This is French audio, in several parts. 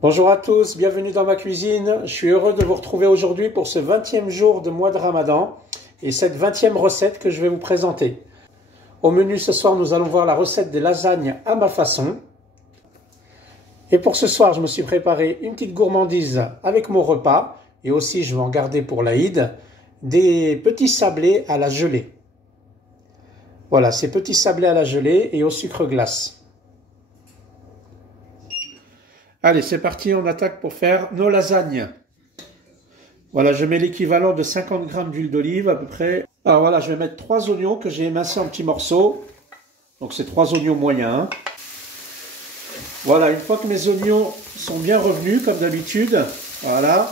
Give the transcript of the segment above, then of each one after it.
Bonjour à tous, bienvenue dans ma cuisine. Je suis heureux de vous retrouver aujourd'hui pour ce 20e jour de mois de Ramadan et cette 20e recette que je vais vous présenter. Au menu ce soir, nous allons voir la recette des lasagnes à ma façon. Et pour ce soir, je me suis préparé une petite gourmandise avec mon repas et aussi, je vais en garder pour l'Aïd, des petits sablés à la gelée. Voilà, ces petits sablés à la gelée et au sucre glace. Allez, c'est parti, on attaque pour faire nos lasagnes. Voilà, je mets l'équivalent de 50 g d'huile d'olive à peu près. Alors voilà, je vais mettre 3 oignons que j'ai émincés en petits morceaux. Donc c'est 3 oignons moyens. Voilà, une fois que mes oignons sont bien revenus, comme d'habitude, voilà,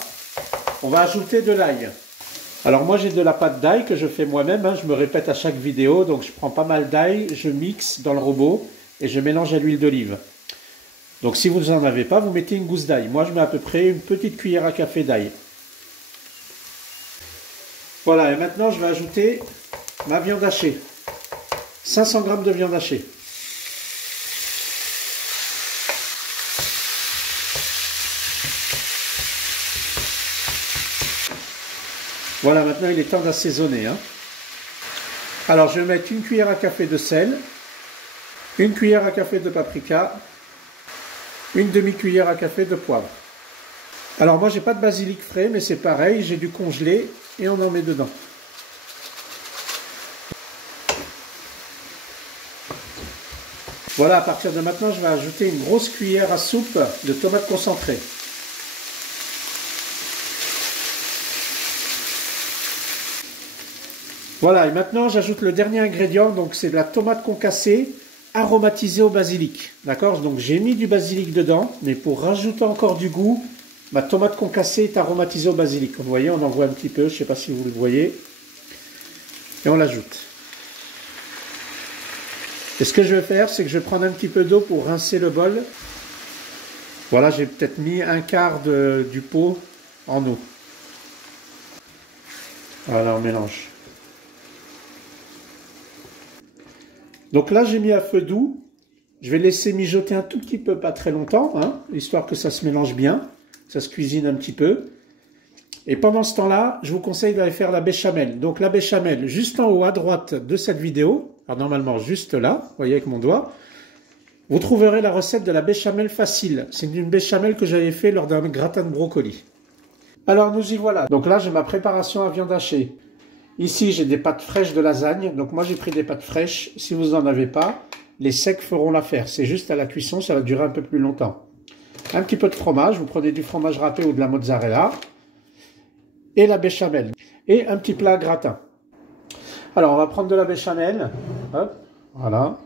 on va ajouter de l'ail. Alors moi j'ai de la pâte d'ail que je fais moi-même, je me répète à chaque vidéo, donc je prends pas mal d'ail, je mixe dans le robot et je mélange à l'huile d'olive. Donc si vous n'en avez pas, vous mettez une gousse d'ail. Moi je mets à peu près une petite cuillère à café d'ail. Voilà, et maintenant je vais ajouter ma viande hachée. 500 g de viande hachée. Voilà, maintenant il est temps d'assaisonner. Alors je vais mettre une cuillère à café de sel, une cuillère à café de paprika, une demi-cuillère à café de poivre. Alors moi j'ai pas de basilic frais, mais c'est pareil, j'ai du congelé et on en met dedans. Voilà, à partir de maintenant je vais ajouter une grosse cuillère à soupe de tomates concentrées. Voilà, et maintenant j'ajoute le dernier ingrédient, donc c'est de la tomate concassée aromatisée au basilic. D'accord? Donc j'ai mis du basilic dedans, mais pour rajouter encore du goût, ma tomate concassée est aromatisée au basilic. Vous voyez, on en voit un petit peu, je ne sais pas si vous le voyez. Et on l'ajoute. Et ce que je vais faire, c'est que je vais prendre un petit peu d'eau pour rincer le bol. Voilà, j'ai peut-être mis un quart du pot en eau. Voilà, on mélange. Donc là, j'ai mis à feu doux. Je vais laisser mijoter un tout petit peu, pas très longtemps, histoire que ça se mélange bien, ça se cuisine un petit peu. Et pendant ce temps-là, je vous conseille d'aller faire la béchamel. Donc la béchamel, juste en haut à droite de cette vidéo, alors normalement juste là, vous voyez avec mon doigt, vous trouverez la recette de la béchamel facile. C'est une béchamel que j'avais fait lors d'un gratin de brocoli. Alors nous y voilà. Donc là, j'ai ma préparation à viande hachée. Ici, j'ai des pâtes fraîches de lasagne. Donc moi, j'ai pris des pâtes fraîches. Si vous n'en avez pas, les secs feront l'affaire. C'est juste à la cuisson, ça va durer un peu plus longtemps. Un petit peu de fromage. Vous prenez du fromage râpé ou de la mozzarella. Et la béchamel. Et un petit plat à gratin. Alors, on va prendre de la béchamel. Hop, voilà.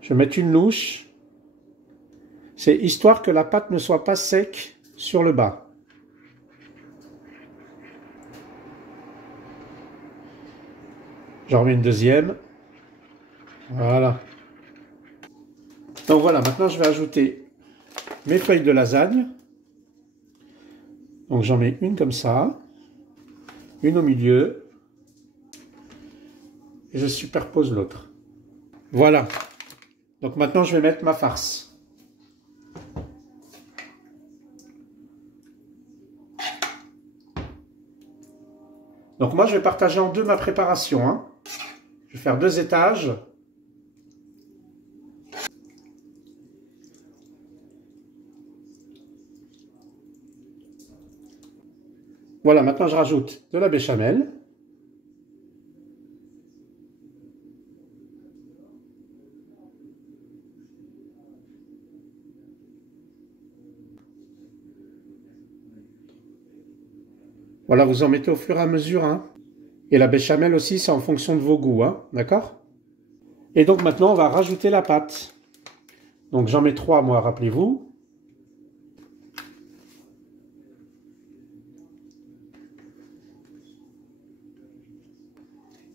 Je vais mettre une louche. C'est histoire que la pâte ne soit pas sec sur le bas. J'en remets une deuxième. Voilà. Donc voilà, maintenant je vais ajouter mes feuilles de lasagne. Donc j'en mets une comme ça, une au milieu, et je superpose l'autre. Voilà. Donc maintenant je vais mettre ma farce. Donc moi je vais partager en deux ma préparation. Je vais faire 2 étages. Voilà, maintenant je rajoute de la béchamel. Voilà, vous en mettez au fur et à mesure. Et la béchamel aussi, c'est en fonction de vos goûts, d'accord? Et donc maintenant, on va rajouter la pâte. Donc j'en mets 3, moi, rappelez-vous.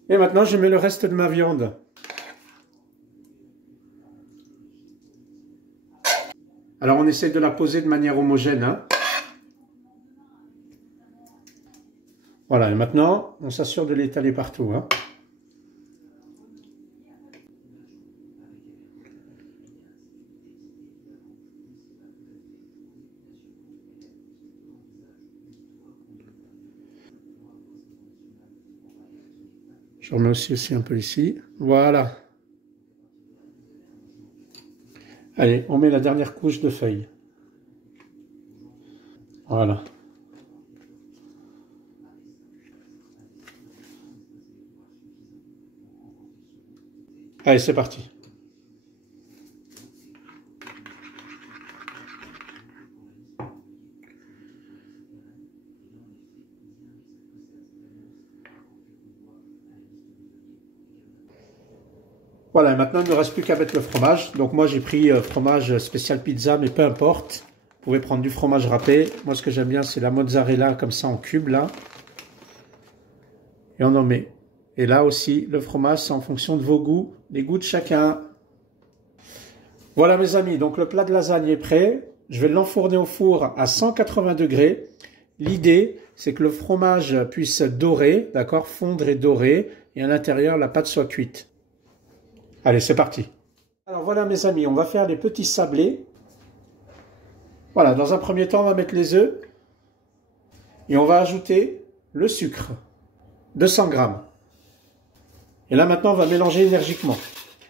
Et maintenant, je mets le reste de ma viande. Alors, on essaie de la poser de manière homogène. Voilà, et maintenant, on s'assure de l'étaler partout. Je remets aussi un peu ici. Voilà. Allez, on met la dernière couche de feuilles. Voilà. Allez, c'est parti. Voilà, maintenant il ne me reste plus qu'à mettre le fromage. Donc moi j'ai pris fromage spécial pizza, mais peu importe. Vous pouvez prendre du fromage râpé. Moi ce que j'aime bien c'est la mozzarella comme ça en cube là. Et on en met. Et là aussi, le fromage c'est en fonction de vos goûts, les goûts de chacun. Voilà mes amis, donc le plat de lasagne est prêt. Je vais l'enfourner au four à 180 degrés. L'idée c'est que le fromage puisse dorer, d'accord, fondre et dorer. Et à l'intérieur la pâte soit cuite. Allez, c'est parti. Alors voilà mes amis, on va faire les petits sablés. Voilà, dans un premier temps, on va mettre les œufs. Et on va ajouter le sucre. 200 grammes. Et là maintenant, on va mélanger énergiquement.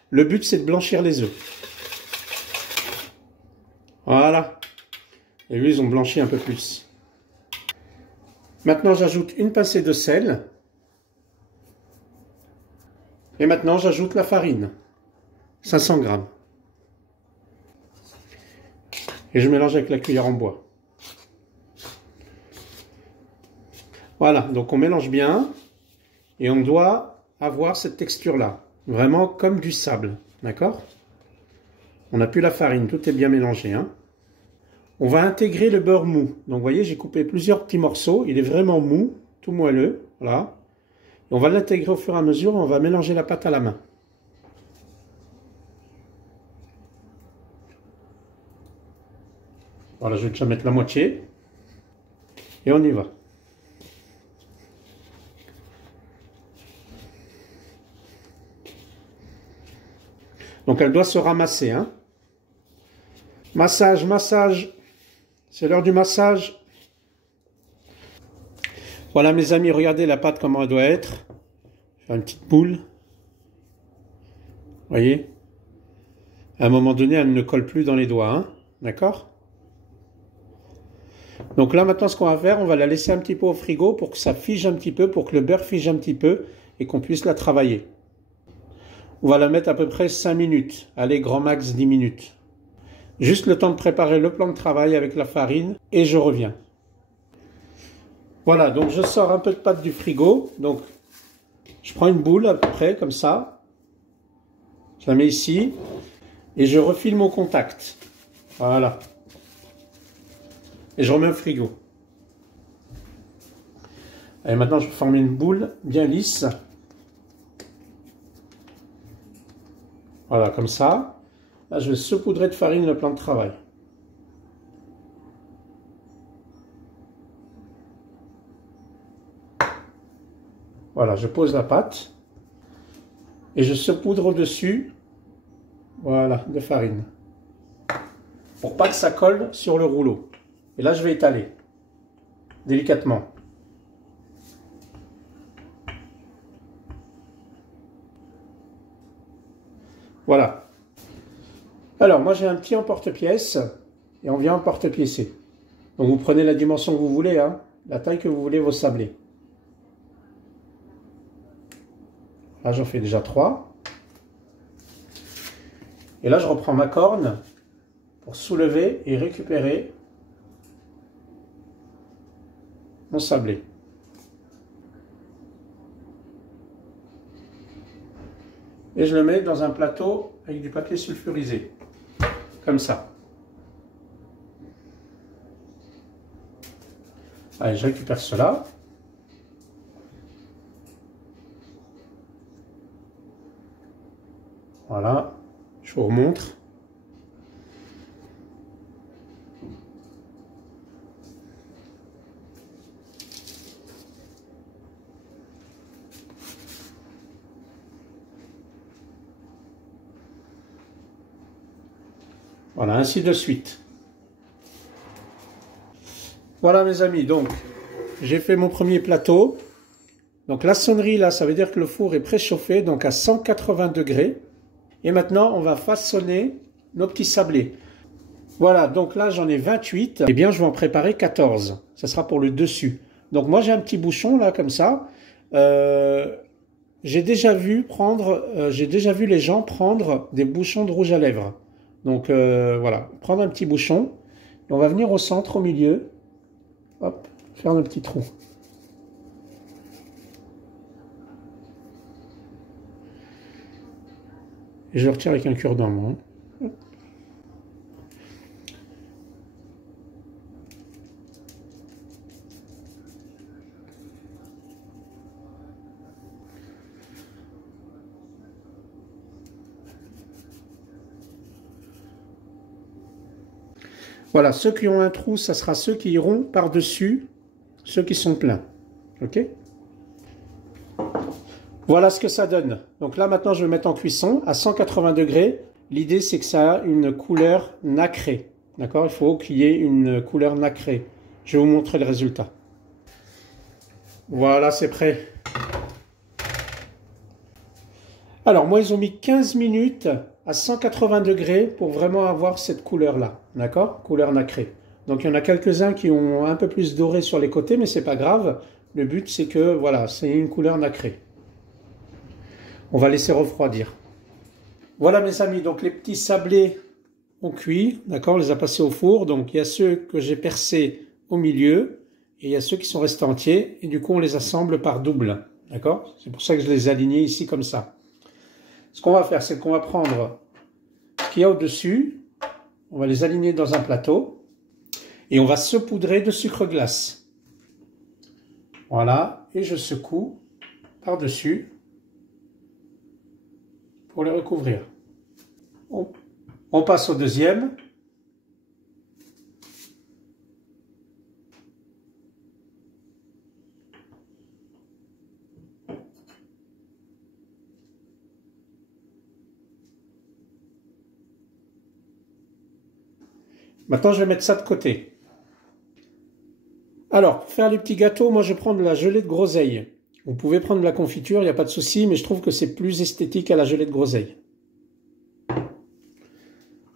Le but, c'est de blanchir les œufs. Voilà. Et lui, ils ont blanchi un peu plus. Maintenant, j'ajoute une pincée de sel. Et maintenant, j'ajoute la farine. 500 grammes. Et je mélange avec la cuillère en bois. Voilà, donc on mélange bien. Et on doit avoir cette texture-là. Vraiment comme du sable. D'accord? On n'a plus la farine, tout est bien mélangé. Hein? On va intégrer le beurre mou. Donc vous voyez, j'ai coupé plusieurs petits morceaux. Il est vraiment mou, tout moelleux. Voilà. Et on va l'intégrer au fur et à mesure. On va mélanger la pâte à la main. Voilà, je vais déjà mettre la moitié. Et on y va. Donc elle doit se ramasser. Hein. Massage, massage. C'est l'heure du massage. Voilà mes amis, regardez la pâte comment elle doit être. Faire une petite boule. Vous voyez? À un moment donné, elle ne colle plus dans les doigts. Hein. D'accord? Donc là maintenant ce qu'on va faire, on va la laisser un petit peu au frigo pour que ça fige un petit peu, pour que le beurre fige un petit peu et qu'on puisse la travailler. On va la mettre à peu près 5 minutes, allez grand max 10 minutes. Juste le temps de préparer le plan de travail avec la farine et je reviens. Voilà, donc je sors un peu de pâte du frigo, donc je prends une boule à peu près comme ça, je la mets ici et je refile mon contact. Voilà. Et je remets au frigo. Et maintenant, je vais former une boule bien lisse. Voilà, comme ça. Là, je vais saupoudrer de farine le plan de travail. Voilà, je pose la pâte. Et je saupoudre au-dessus, voilà, de farine. Pour pas que ça colle sur le rouleau. Et là, je vais étaler délicatement. Voilà. Alors, moi, j'ai un petit emporte-pièce et on vient emporte-piécer. Donc, vous prenez la dimension que vous voulez, hein, la taille que vous voulez vos sablés. Là, j'en fais déjà 3. Et là, je reprends ma corne pour soulever et récupérer mon sablé. Et je le mets dans un plateau avec du papier sulfurisé. Comme ça. Allez, je récupère cela. Voilà. Je vous remontre. Voilà, ainsi de suite. Voilà mes amis, donc j'ai fait mon premier plateau. Donc la sonnerie là, ça veut dire que le four est préchauffé, donc à 180 degrés. Et maintenant, on va façonner nos petits sablés. Voilà, donc là j'en ai 28. Eh bien, je vais en préparer 14. Ça sera pour le dessus. Donc moi j'ai un petit bouchon là, comme ça. J'ai déjà vu les gens prendre des bouchons de rouge à lèvres. Donc voilà, prendre un petit bouchon. Et on va venir au centre, au milieu. Hop, faire le petit trou. Et je le retire avec un cure-dent, moi. Voilà, ceux qui ont un trou, ça sera ceux qui iront par-dessus, ceux qui sont pleins. Ok? Voilà ce que ça donne. Donc là, maintenant, je vais mettre en cuisson à 180 degrés. L'idée, c'est que ça a une couleur nacrée. D'accord? Il faut qu'il y ait une couleur nacrée. Je vais vous montrer le résultat. Voilà, c'est prêt. Alors, moi, ils ont mis 15 minutes à 180 degrés pour vraiment avoir cette couleur-là. D'accord? Couleur nacrée. Donc, il y en a quelques-uns qui ont un peu plus doré sur les côtés, mais c'est pas grave. Le but, c'est que, voilà, c'est une couleur nacrée. On va laisser refroidir. Voilà mes amis, donc les petits sablés ont cuit, d'accord, on les a passés au four. Donc il y a ceux que j'ai percés au milieu et il y a ceux qui sont restés entiers et du coup on les assemble par double, d'accord. C'est pour ça que je les ai alignés ici comme ça. Ce qu'on va faire, c'est qu'on va prendre ce qu'il y a au-dessus, on va les aligner dans un plateau et on va saupoudrer de sucre glace. Voilà, et je secoue par-dessus pour les recouvrir. On passe au deuxième. Maintenant, je vais mettre ça de côté. Alors, pour faire les petits gâteaux, moi je prends de la gelée de groseille. Vous pouvez prendre de la confiture, il n'y a pas de souci, mais je trouve que c'est plus esthétique à la gelée de groseille.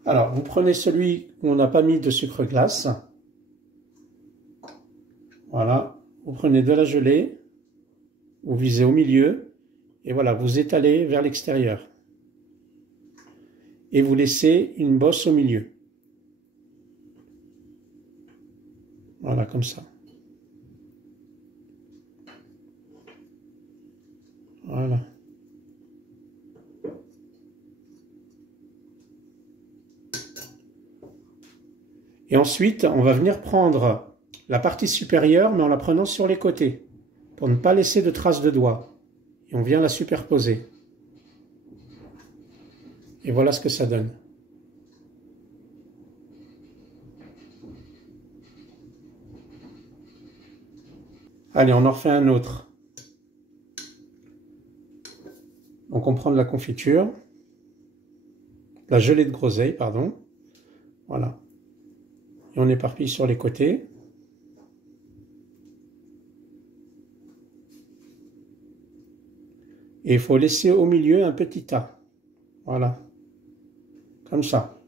Alors, vous prenez celui où on n'a pas mis de sucre glace. Voilà, vous prenez de la gelée, vous visez au milieu, et voilà, vous étalez vers l'extérieur. Et vous laissez une bosse au milieu. Voilà, comme ça. Voilà. Et ensuite, on va venir prendre la partie supérieure, mais en la prenant sur les côtés, pour ne pas laisser de traces de doigts. Et on vient la superposer. Et voilà ce que ça donne. Allez, on en refait un autre. Donc on prend de la confiture, la gelée de groseille, pardon. Voilà. Et on éparpille sur les côtés. Et il faut laisser au milieu un petit tas. Voilà. Comme ça.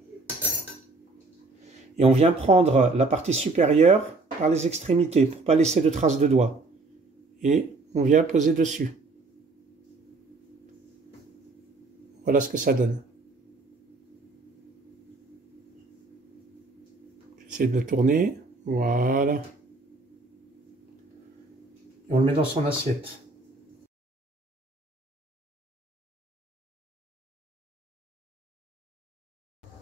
Et on vient prendre la partie supérieure par les extrémités pour ne pas laisser de traces de doigts. Et on vient poser dessus. Voilà ce que ça donne. J'essaie de le tourner. Voilà. Et on le met dans son assiette.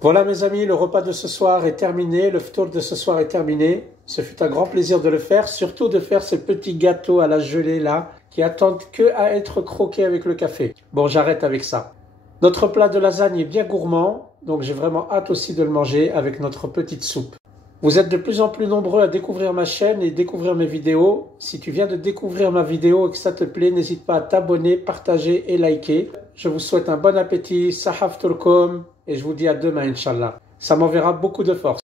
Voilà mes amis, le repas de ce soir est terminé, le ftour de ce soir est terminé. Ce fut un grand plaisir de le faire, surtout de faire ces petits gâteaux à la gelée là, qui attendent que à être croqués avec le café. Bon, j'arrête avec ça. Notre plat de lasagne est bien gourmand, donc j'ai vraiment hâte aussi de le manger avec notre petite soupe. Vous êtes de plus en plus nombreux à découvrir ma chaîne et découvrir mes vidéos. Si tu viens de découvrir ma vidéo et que ça te plaît, n'hésite pas à t'abonner, partager et liker. Je vous souhaite un bon appétit, sahaf turkum, et je vous dis à demain, Inch'Allah. Ça m'enverra beaucoup de force.